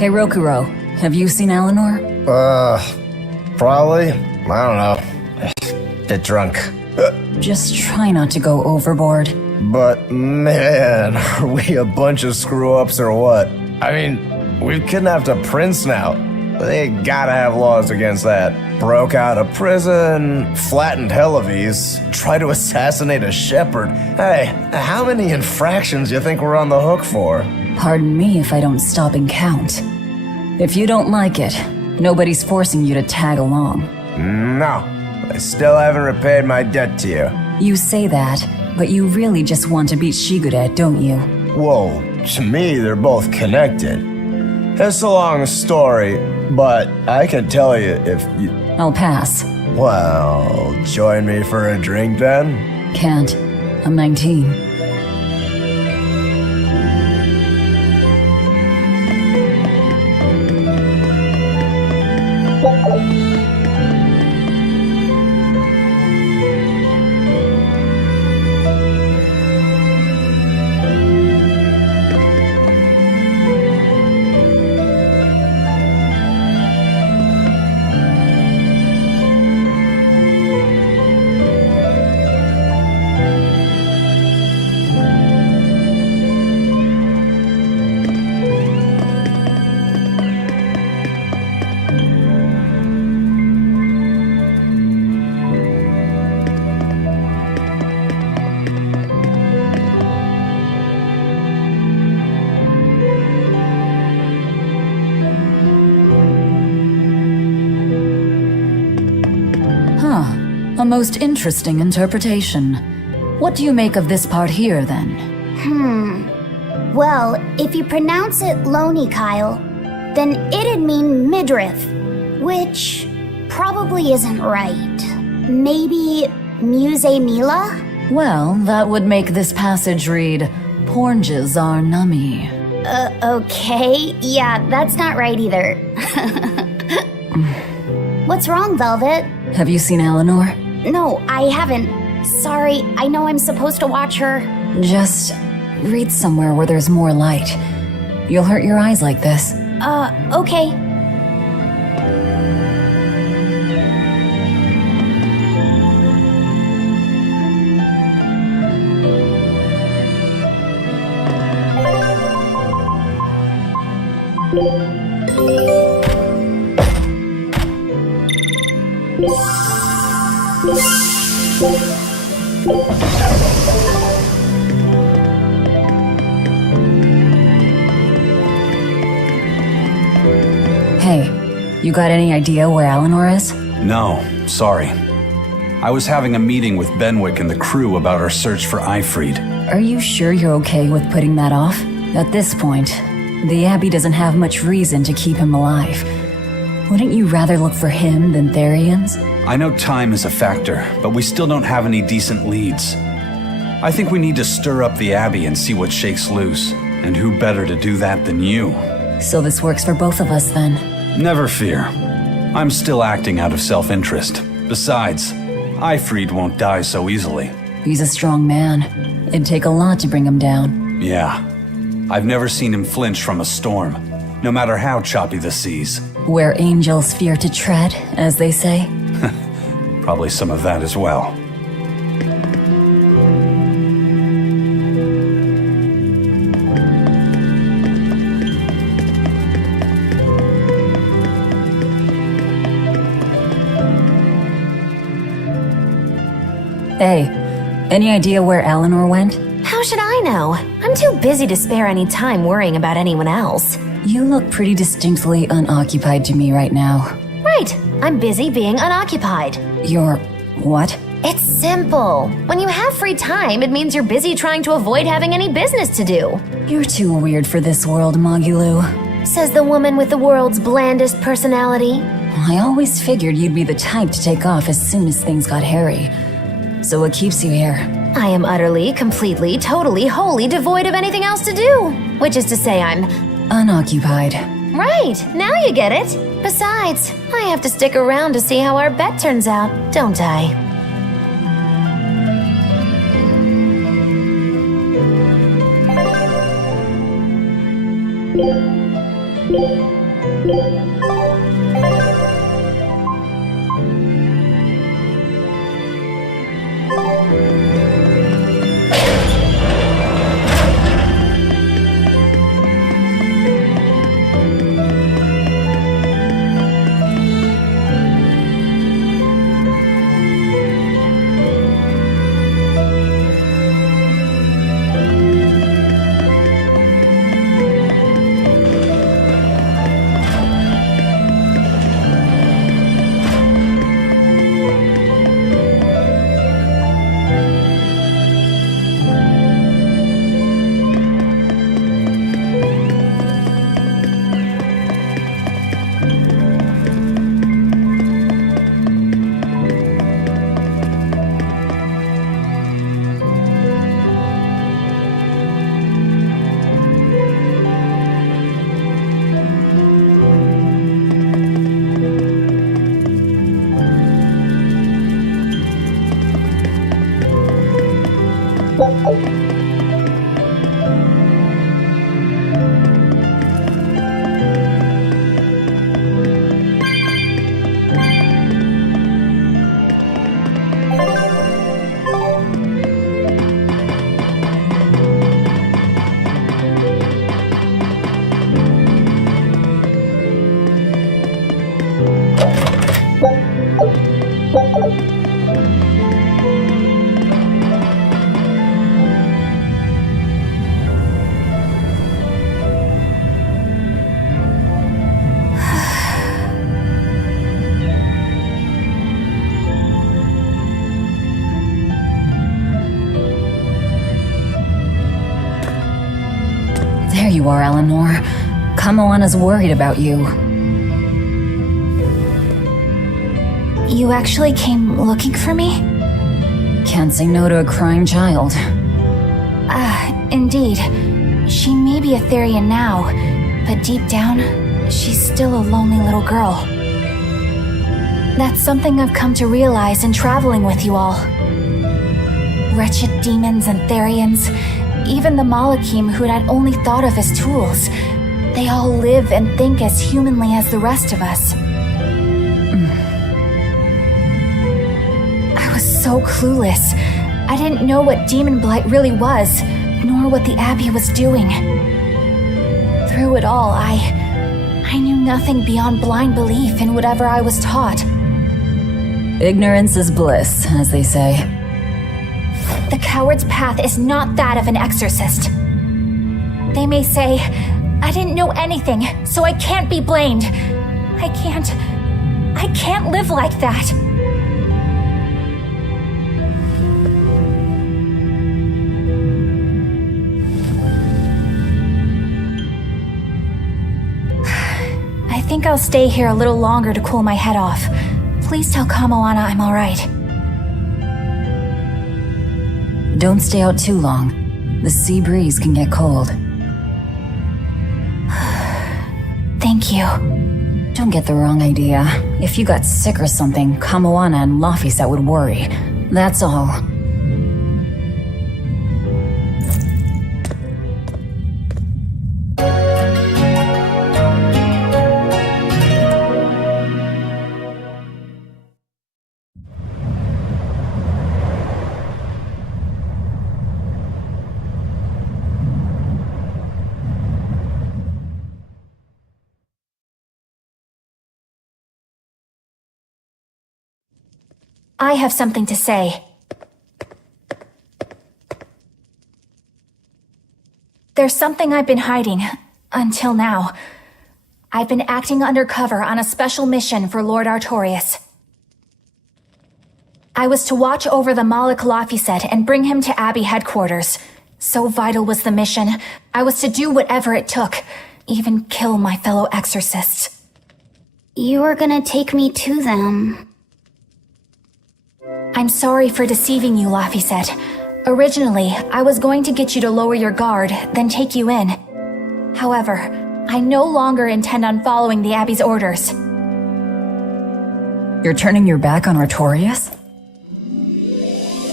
Hey Rokuro, have you seen Eleanor? Probably. I don't know. Get drunk. Just try not to go overboard. But man, are we a bunch of screw-ups or what? I mean, we've kidnapped a prince now. They gotta have laws against that. Broke out of prison, flattened Helives, tried to assassinate a shepherd. Hey, how many infractions do you think we're on the hook for? Pardon me if I don't stop and count. If you don't like it, nobody's forcing you to tag along. No, I still haven't repaid my debt to you. You say that, but you really just want to beat Shigure, don't you? Whoa, to me they're both connected. It's a long story, but I can tell you if you... I'll pass. Well, join me for a drink then? Can't. I'm 19. A most interesting interpretation. What do you make of this part here, then? Well, if you pronounce it Loney, Kyle, then it'd mean midriff, which probably isn't right. Maybe Muse Mila? Well, that would make this passage read, Pornges are nummy. Okay. Yeah, that's not right either. What's wrong, Velvet? Have you seen Eleanor? No, I haven't. Sorry, I know I'm supposed to watch her. Just read somewhere where there's more light. You'll hurt your eyes like this. Okay. Hey, you got any idea where Eleanor is? No, sorry. I was having a meeting with Benwick and the crew about our search for Eifried. Are you sure you're okay with putting that off? At this point, the Abbey doesn't have much reason to keep him alive. Wouldn't you rather look for him than Therians? I know time is a factor, but we still don't have any decent leads. I think we need to stir up the Abbey and see what shakes loose. And who better to do that than you? So this works for both of us then? Never fear. I'm still acting out of self-interest. Besides, Eifried won't die so easily. He's a strong man. It'd take a lot to bring him down. Yeah. I've never seen him flinch from a storm, no matter how choppy the seas. Where angels fear to tread, as they say. Probably some of that as well. Hey, any idea where Eleanor went? How should I know? I'm too busy to spare any time worrying about anyone else. You look pretty distinctly unoccupied to me right now. Right, I'm busy being unoccupied. You're... what? It's simple. When you have free time, it means you're busy trying to avoid having any business to do. You're too weird for this world, Magulu. Says the woman with the world's blandest personality. I always figured you'd be the type to take off as soon as things got hairy. So what keeps you here? I am utterly, completely, totally, wholly devoid of anything else to do. Which is to say I'm... unoccupied. Right, now you get it. Besides, I have to stick around to see how our bet turns out, don't I? There you are, Eleanor. Kamoana's worried about you. You actually came looking for me? Can't say no to a crying child. Indeed. She may be a Therian now, but deep down, she's still a lonely little girl. That's something I've come to realize in traveling with you all. Wretched demons and Therians, even the Malakim who'd I'd only thought of as tools, they all live and think as humanly as the rest of us. I was so clueless. I didn't know what demon blight really was, nor what the Abbey was doing. Through it all, I knew nothing beyond blind belief in whatever I was taught. Ignorance is bliss, as they say. The coward's path is not that of an exorcist. They may say, I didn't know anything, so I can't be blamed. I can't live like that. I think I'll stay here a little longer to cool my head off. Please tell Kamoana I'm alright. Don't stay out too long. The sea breeze can get cold. Thank you. Don't get the wrong idea. If you got sick or something, Kamoana and Laphicet would worry. That's all. I have something to say. There's something I've been hiding, until now. I've been acting undercover on a special mission for Lord Artorias. I was to watch over the Malik Laphicet and bring him to Abbey headquarters. So vital was the mission, I was to do whatever it took, even kill my fellow exorcists. You were gonna take me to them. I'm sorry for deceiving you, Laphicet. Originally, I was going to get you to lower your guard, then take you in. However, I no longer intend on following the Abbey's orders. You're turning your back on Artorias?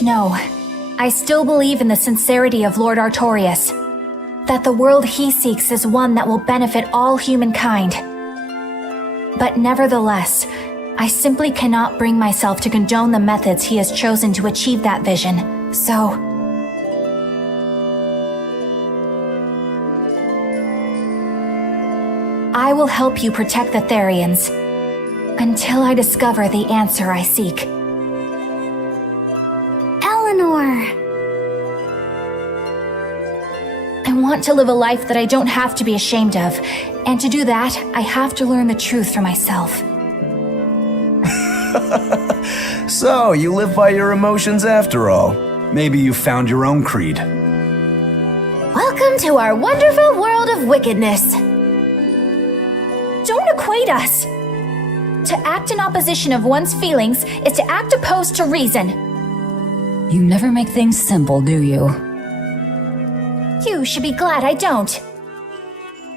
No, I still believe in the sincerity of Lord Artorias. that the world he seeks is one that will benefit all humankind. But nevertheless, I simply cannot bring myself to condone the methods he has chosen to achieve that vision, so... I will help you protect the Therians, until I discover the answer I seek. Eleanor! I want to live a life that I don't have to be ashamed of, and to do that, I have to learn the truth for myself. So, you live by your emotions after all. Maybe you found your own creed. Welcome to our wonderful world of wickedness. Don't equate us! To act in opposition of one's feelings is to act opposed to reason. You never make things simple, do you? You should be glad I don't.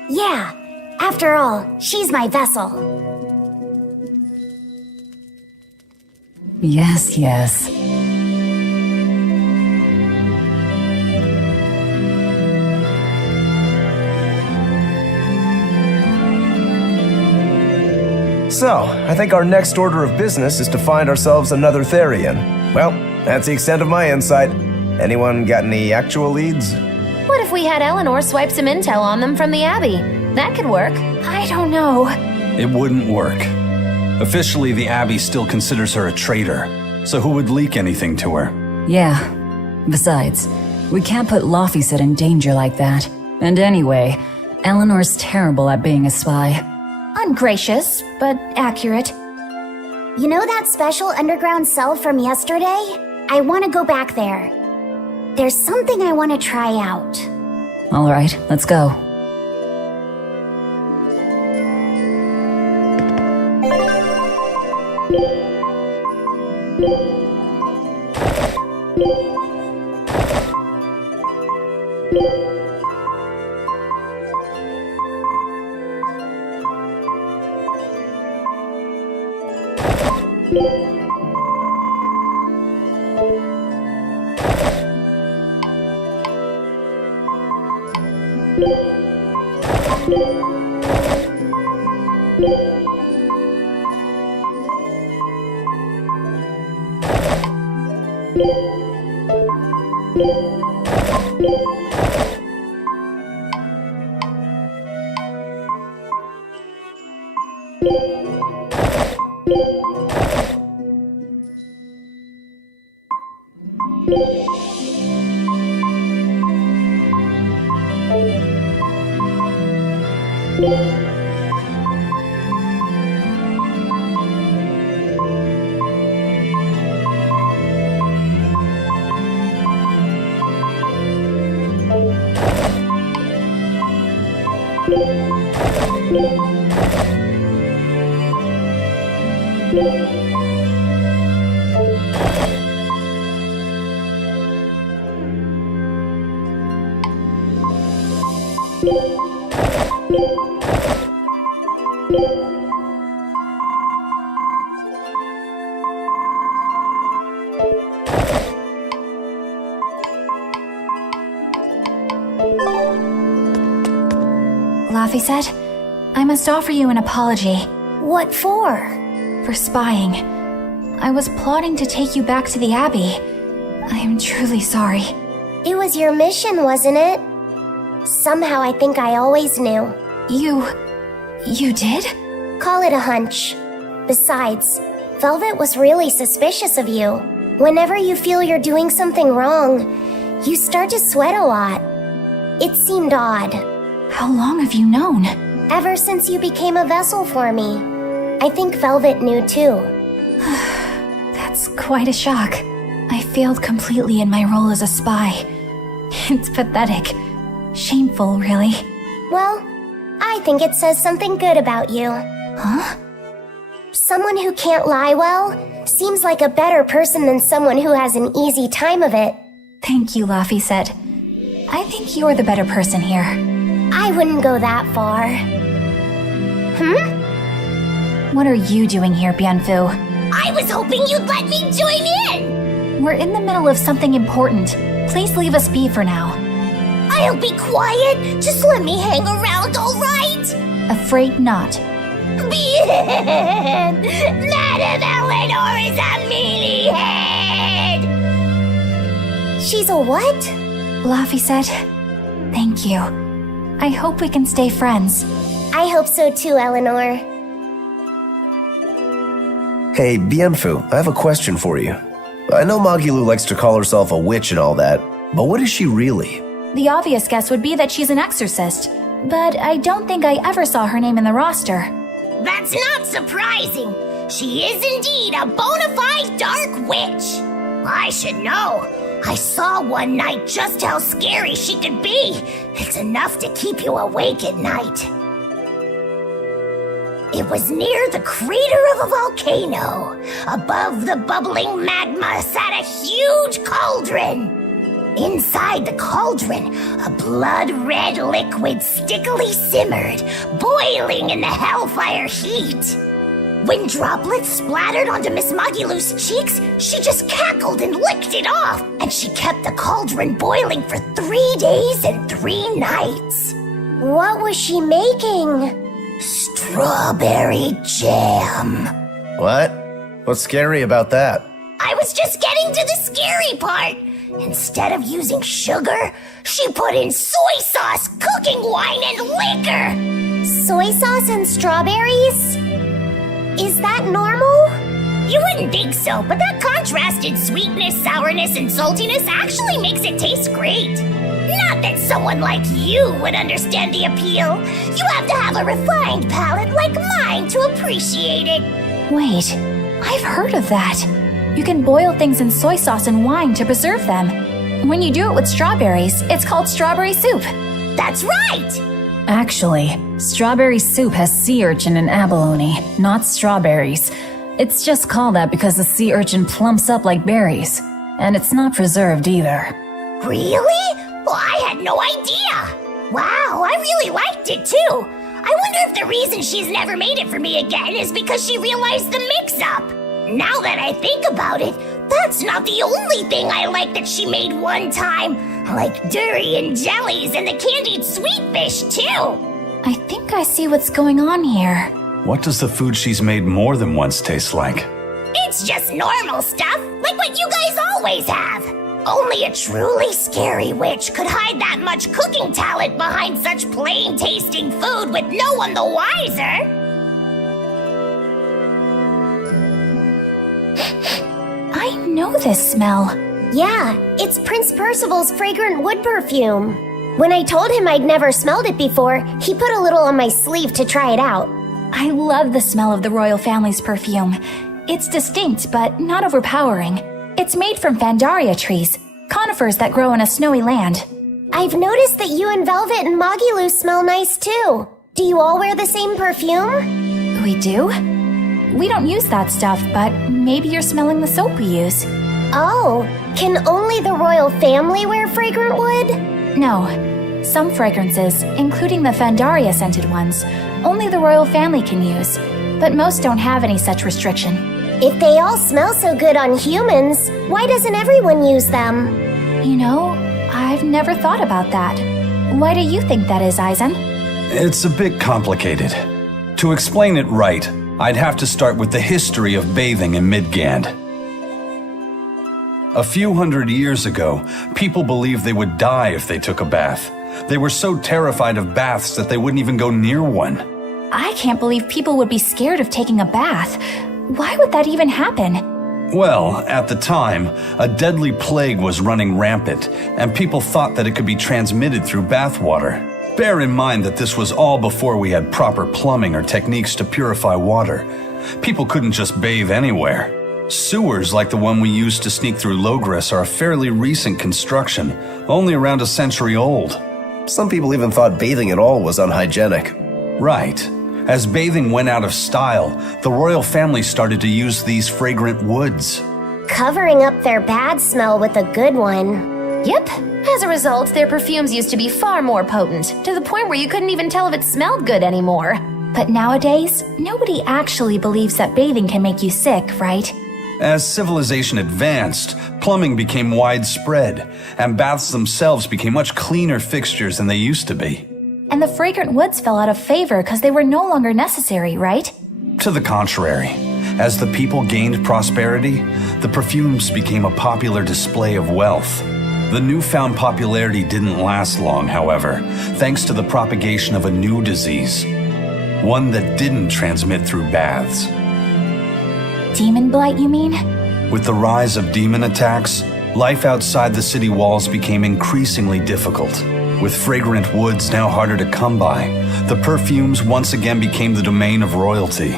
Yeah, after all, she's my vessel. Yes, yes. So, I think our next order of business is to find ourselves another Therian. Well, that's the extent of my insight. Anyone got any actual leads? What if we had Eleanor swipe some intel on them from the Abbey? That could work. I don't know. It wouldn't work. Officially, the Abbey still considers her a traitor, so who would leak anything to her? Yeah. Besides, we can't put Laphicet in danger like that. And anyway, Eleanor's terrible at being a spy. Ungracious, but accurate. You know that special underground cell from yesterday? I want to go back there. There's something I want to try out. All right, let's go. Laphicet, I must offer you an apology. What for? For spying. I was plotting to take you back to the Abbey. I am truly sorry. It was your mission, wasn't it? Somehow I think I always knew. You did? Call it a hunch. Besides, Velvet was really suspicious of you. Whenever you feel you're doing something wrong, you start to sweat a lot. It seemed odd. How long have you known? Ever since you became a vessel for me. I think Velvet knew too. That's quite a shock. I failed completely in my role as a spy. It's pathetic. Shameful, really. Well, I think it says something good about you. Huh? Someone who can't lie well seems like a better person than someone who has an easy time of it. Thank you, Laphicet. I think you're the better person here. I wouldn't go that far. What are you doing here, Bienfu? I was hoping you'd let me join in! We're in the middle of something important. Please leave us be for now. I I'll be quiet. Just let me hang around, all right? Afraid not. Bien! Madame Eleanor is a mealyhead! She's a what? Laphicet, thank you. I hope we can stay friends. I hope so too, Eleanor. Hey, Bienfu, I have a question for you. I know Magilu likes to call herself a witch and all that, but what is she really? The obvious guess would be that she's an exorcist, but I don't think I ever saw her name in the roster. That's not surprising. She is indeed a bona fide dark witch. I should know. I saw one night just how scary she could be. It's enough to keep you awake at night. It was near the crater of a volcano. Above the bubbling magma sat a huge cauldron. Inside the cauldron, a blood-red liquid stickily simmered, boiling in the hellfire heat. When droplets splattered onto Miss Magilu's cheeks, she just cackled and licked it off, and she kept the cauldron boiling for 3 days and 3 nights. What was she making? Strawberry jam. What? What's scary about that? I was just getting to the scary part. Instead of using sugar, she put in soy sauce, cooking wine, and liquor. Soy sauce and strawberries? Is that normal? You wouldn't think so, but that contrasted sweetness, sourness, and saltiness actually makes it taste great. Not that someone like you would understand the appeal. You have to have a refined palate like mine to appreciate it. Wait, I've heard of that. You can boil things in soy sauce and wine to preserve them. When you do it with strawberries, it's called strawberry soup. That's right! Actually, strawberry soup has sea urchin and abalone, not strawberries. It's just called that because the sea urchin plumps up like berries. And it's not preserved either. Really? Well, I had no idea. Wow, I really liked it too. I wonder if the reason she's never made it for me again is because she realized the mix-up. Now that I think about it, that's not the only thing I like that she made one time. I like durian jellies and the candied sweet fish too. I think I see what's going on here. What does the food she's made more than once taste like? It's just normal stuff, like what you guys always have. Only a truly scary witch could hide that much cooking talent behind such plain-tasting food with no one the wiser. I know this smell. Yeah, it's Prince Percival's fragrant wood perfume. When I told him I'd never smelled it before, he put a little on my sleeve to try it out. I love the smell of the royal family's perfume. It's distinct, but not overpowering. It's made from Fandaria trees, conifers that grow in a snowy land. I've noticed that you and Velvet and Magilu smell nice too. Do you all wear the same perfume? We do? We don't use that stuff, but maybe you're smelling the soap we use. Oh, can only the royal family wear fragrant wood? No. Some fragrances, including the Fandaria scented ones, only the royal family can use, but most don't have any such restriction. If they all smell so good on humans, why doesn't everyone use them? You know, I've never thought about that. Why do you think that is, Aizen? It's a bit complicated. To explain it right, I'd have to start with the history of bathing in Midgand. A few hundred years ago, people believed they would die if they took a bath. They were so terrified of baths that they wouldn't even go near one. I can't believe people would be scared of taking a bath. Why would that even happen? Well, at the time, a deadly plague was running rampant, and people thought that it could be transmitted through bathwater. Bear in mind that this was all before we had proper plumbing or techniques to purify water. People couldn't just bathe anywhere. Sewers like the one we used to sneak through Logres are a fairly recent construction, only around a century old. Some people even thought bathing at all was unhygienic. Right. As bathing went out of style, the royal family started to use these fragrant woods. Covering up their bad smell with a good one. Yep. As a result, their perfumes used to be far more potent, to the point where you couldn't even tell if it smelled good anymore. But nowadays, nobody actually believes that bathing can make you sick, right? As civilization advanced, plumbing became widespread, and baths themselves became much cleaner fixtures than they used to be. And the fragrant woods fell out of favor because they were no longer necessary, right? To the contrary, as the people gained prosperity, the perfumes became a popular display of wealth. The newfound popularity didn't last long, however, thanks to the propagation of a new disease. One that didn't transmit through baths. Demon blight, you mean? With the rise of demon attacks, life outside the city walls became increasingly difficult. With fragrant woods now harder to come by, the perfumes once again became the domain of royalty.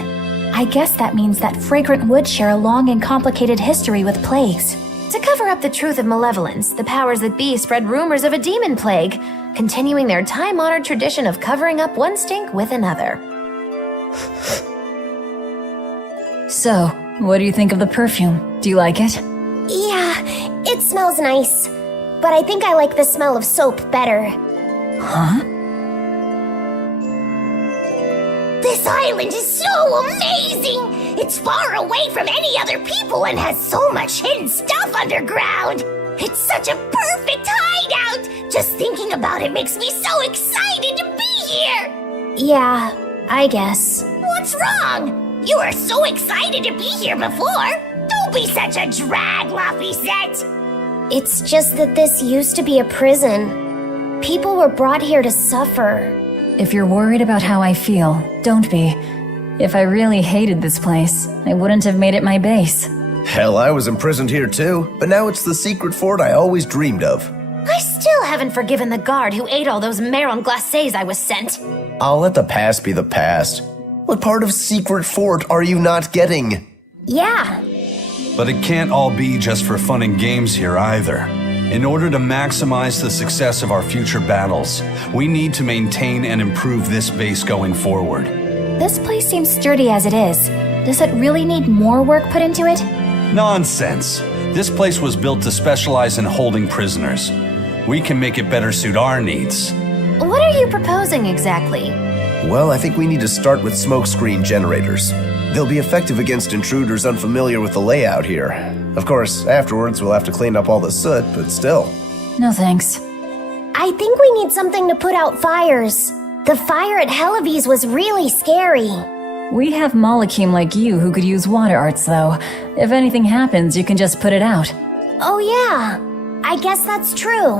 I guess that means that fragrant woods share a long and complicated history with plagues. To cover up the truth of malevolence, the powers that be spread rumors of a demon plague, continuing their time-honored tradition of covering up one stink with another. So, what do you think of the perfume? Do you like it? Yeah, it smells nice. But I think I like the smell of soap better. Huh? This island is so amazing! It's far away from any other people and has so much hidden stuff underground! It's such a perfect hideout! Just thinking about it makes me so excited to be here! Yeah, I guess. What's wrong? You were so excited to be here before! Don't be such a drag, Laphicet! It's just that this used to be a prison. People were brought here to suffer. If you're worried about how I feel, don't be. If I really hated this place, I wouldn't have made it my base. Hell, I was imprisoned here too, but now it's the secret fort I always dreamed of. I still haven't forgiven the guard who ate all those marron glacés I was sent. I'll let the past be the past. What part of secret fort are you not getting? Yeah. But it can't all be just for fun and games here either. In order to maximize the success of our future battles, we need to maintain and improve this base going forward. This place seems sturdy as it is. Does it really need more work put into it? Nonsense. This place was built to specialize in holding prisoners. We can make it better suit our needs. What are you proposing exactly? Well, I think we need to start with smokescreen generators. They'll be effective against intruders unfamiliar with the layout here. Of course, afterwards we'll have to clean up all the soot, but still. No thanks. I think we need something to put out fires. The fire at Helives was really scary. We have Molecule like you who could use water arts, though. If anything happens, you can just put it out. Oh yeah, I guess that's true.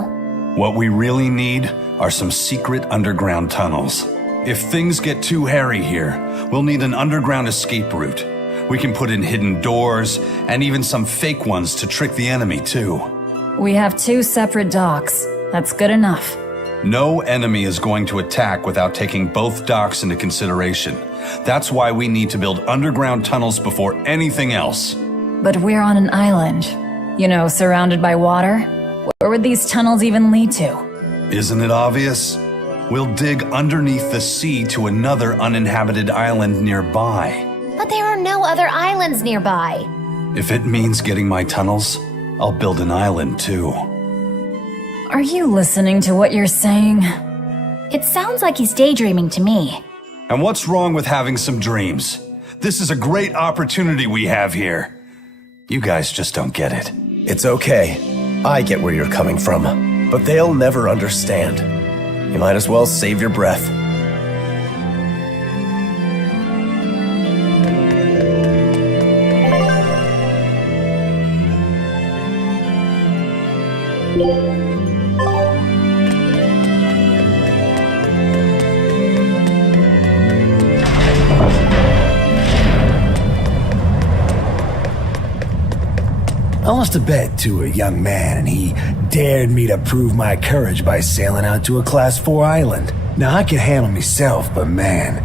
What we really need are some secret underground tunnels. If things get too hairy here, we'll need an underground escape route. We can put in hidden doors, and even some fake ones to trick the enemy too. We have 2 separate docks. That's good enough. No enemy is going to attack without taking both docks into consideration. That's why we need to build underground tunnels before anything else. But we're on an island. You know, surrounded by water. Where would these tunnels even lead to? Isn't it obvious? We'll dig underneath the sea to another uninhabited island nearby. But there are no other islands nearby. If it means getting my tunnels, I'll build an island too. Are you listening to what you're saying? It sounds like he's daydreaming to me. And what's wrong with having some dreams? This is a great opportunity we have here. You guys just don't get it. It's okay. I get where you're coming from, but they'll never understand. You might as well save your breath. I lost a bet to a young man, and he dared me to prove my courage by sailing out to a Class 4 island. Now, I can handle myself, but man,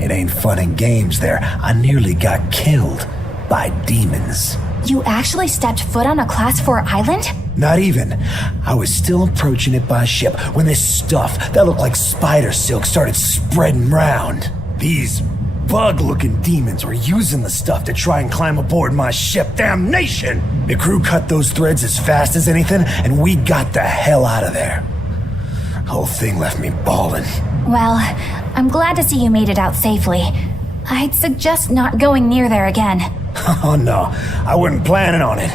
it ain't fun and games there. I nearly got killed by demons. You actually stepped foot on a Class 4 island? Not even. I was still approaching it by ship when this stuff that looked like spider silk started spreading round. These bug-looking demons were using the stuff to try and climb aboard my ship. Damnation! The crew cut those threads as fast as anything, and we got the hell out of there. Whole thing left me bawling. Well, I'm glad to see you made it out safely. I'd suggest not going near there again. Oh no, I wasn't planning on it.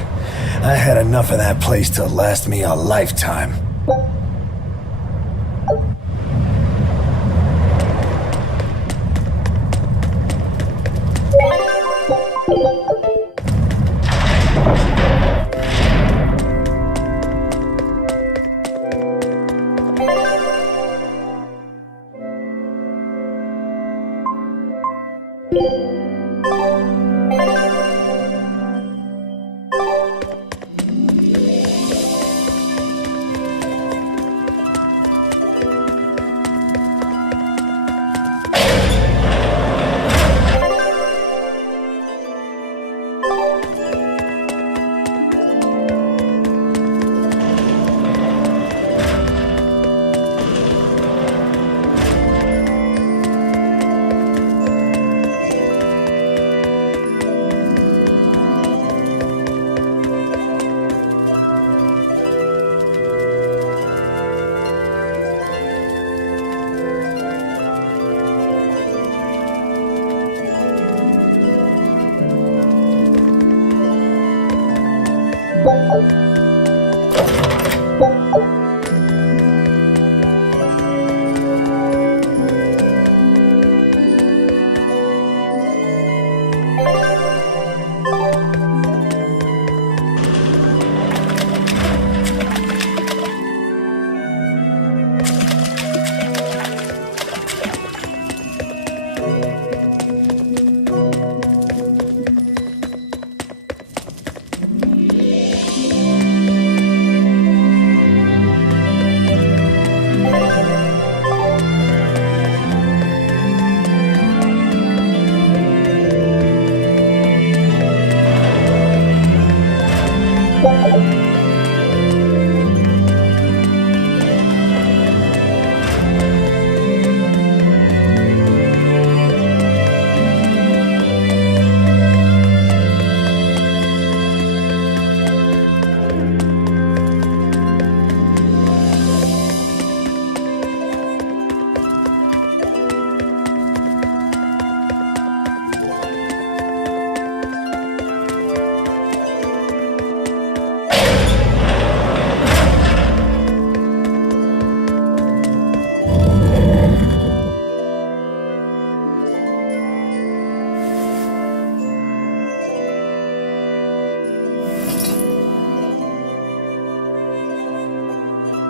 I had enough of that place to last me a lifetime.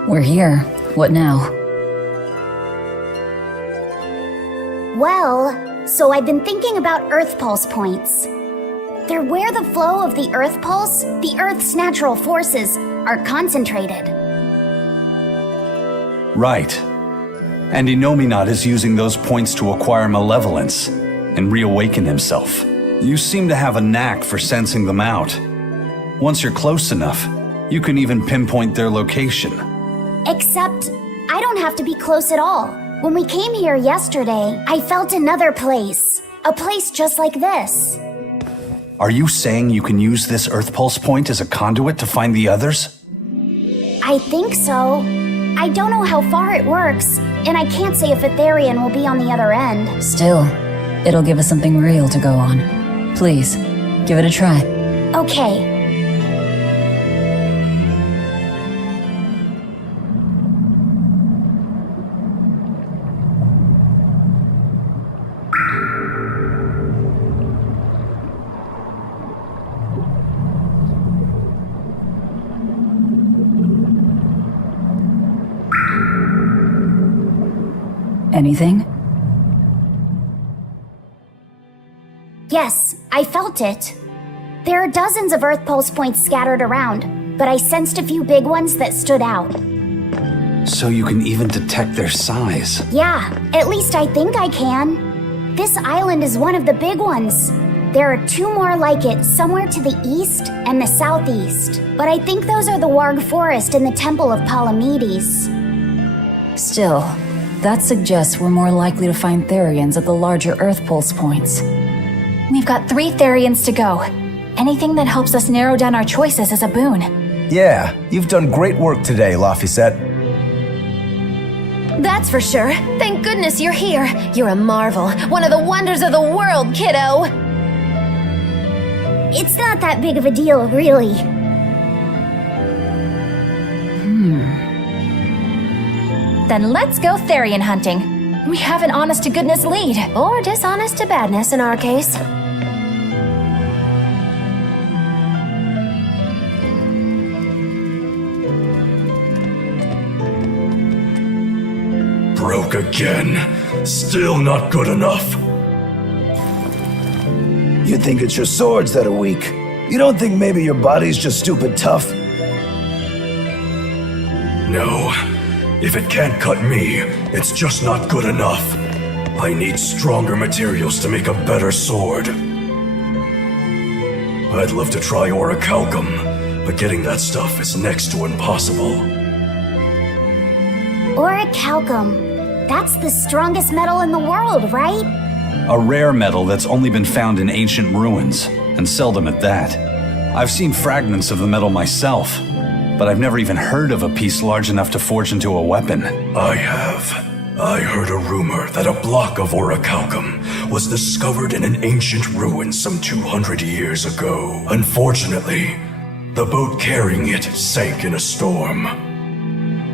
We're here. What now? Well, so I've been thinking about Earthpulse points. They're where the flow of the Earthpulse, the Earth's natural forces, are concentrated. Right. And Innominat is using those points to acquire malevolence and reawaken himself. You seem to have a knack for sensing them out. Once you're close enough, you can even pinpoint their location. Except, I don't have to be close at all. When we came here yesterday, I felt another place. A place just like this. Are you saying you can use this Earthpulse point as a conduit to find the others? I think so. I don't know how far it works, and I can't say if a Therian will be on the other end. Still, it'll give us something real to go on. Please, give it a try. Okay. Anything? Yes, I felt it. There are dozens of Earthpulse points scattered around, but I sensed a few big ones that stood out. So you can even detect their size. Yeah, at least I think I can. This island is one of the big ones. There are two more like it somewhere to the east and the southeast, but I think those are the Warg Forest and the Temple of Palamedes. Still, that suggests we're more likely to find Therians at the larger Earthpulse points. We've got 3 Therians to go. Anything that helps us narrow down our choices is a boon. Yeah, you've done great work today, Laphicet. That's for sure. Thank goodness you're here. You're a marvel. One of the wonders of the world, kiddo. It's not that big of a deal, really. Then let's go Therian hunting. We have an honest-to-goodness lead. Or dishonest to badness in our case. Broke again. Still not good enough. You think it's your swords that are weak? You don't think maybe your body's just stupid tough? No. If it can't cut me, it's just not good enough. I need stronger materials to make a better sword. I'd love to try orichalcum, but getting that stuff is next to impossible. Orichalcum. That's the strongest metal in the world, right? A rare metal that's only been found in ancient ruins, and seldom at that. I've seen fragments of the metal myself, but I've never even heard of a piece large enough to forge into a weapon. I have. I heard a rumor that a block of orichalcum was discovered in an ancient ruin some 200 years ago. Unfortunately, the boat carrying it sank in a storm.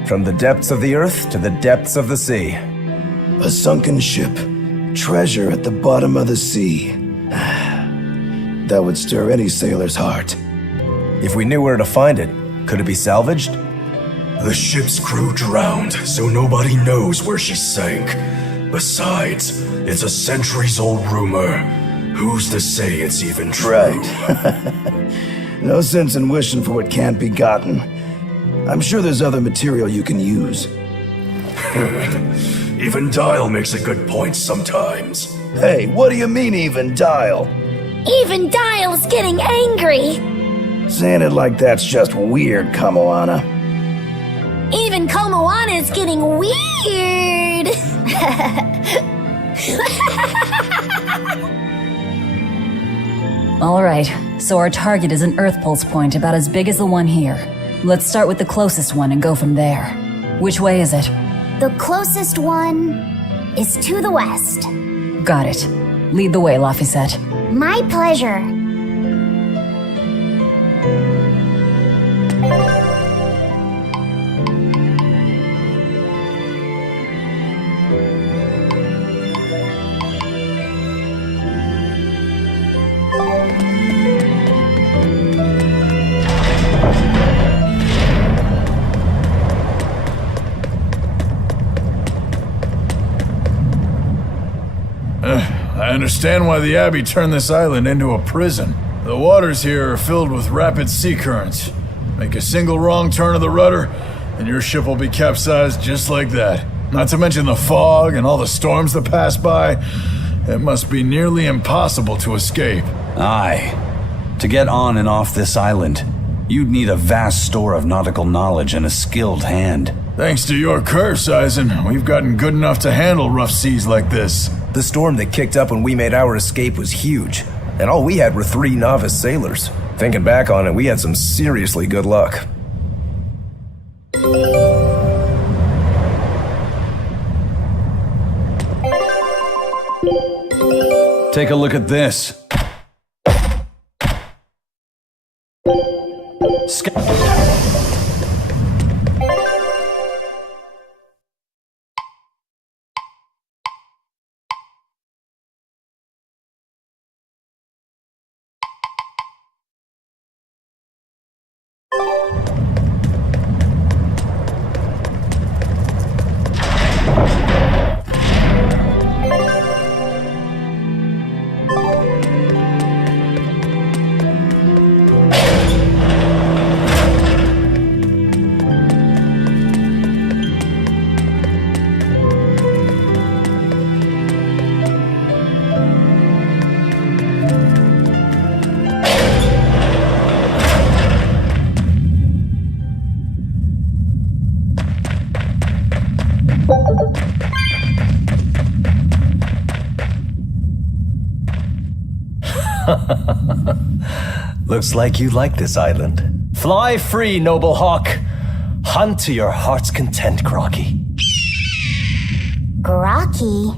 From the depths of the earth to the depths of the sea. A sunken ship. Treasure at the bottom of the sea. That would stir any sailor's heart. If we knew where to find it, could it be salvaged? The ship's crew drowned, so nobody knows where she sank. Besides, it's a centuries-old rumor. Who's to say it's even true? Right. No sense in wishing for what can't be gotten. I'm sure there's other material you can use. Even Dial makes a good point sometimes. Hey, what do you mean, even Dial? Even Dial's getting angry! Saying it like that's just weird, Kamoana. Even Komoana's getting weird! Alright, so our target is an Earthpulse point about as big as the one here. Let's start with the closest one and go from there. Which way is it? The closest one is to the west. Got it. Lead the way, Laphicet. My pleasure. I understand why the Abbey turned this island into a prison. The waters here are filled with rapid sea currents. Make a single wrong turn of the rudder, and your ship will be capsized just like that. Not to mention the fog and all the storms that pass by. It must be nearly impossible to escape. Aye. To get on and off this island, you'd need a vast store of nautical knowledge and a skilled hand. Thanks to your curse, Eisen, we've gotten good enough to handle rough seas like this. The storm that kicked up when we made our escape was huge, and all we had were 3 novice sailors. Thinking back on it, we had some seriously good luck. Take a look at this. Looks like you like this island. Fly free, noble hawk. Hunt to your heart's content, Groggy. Groggy?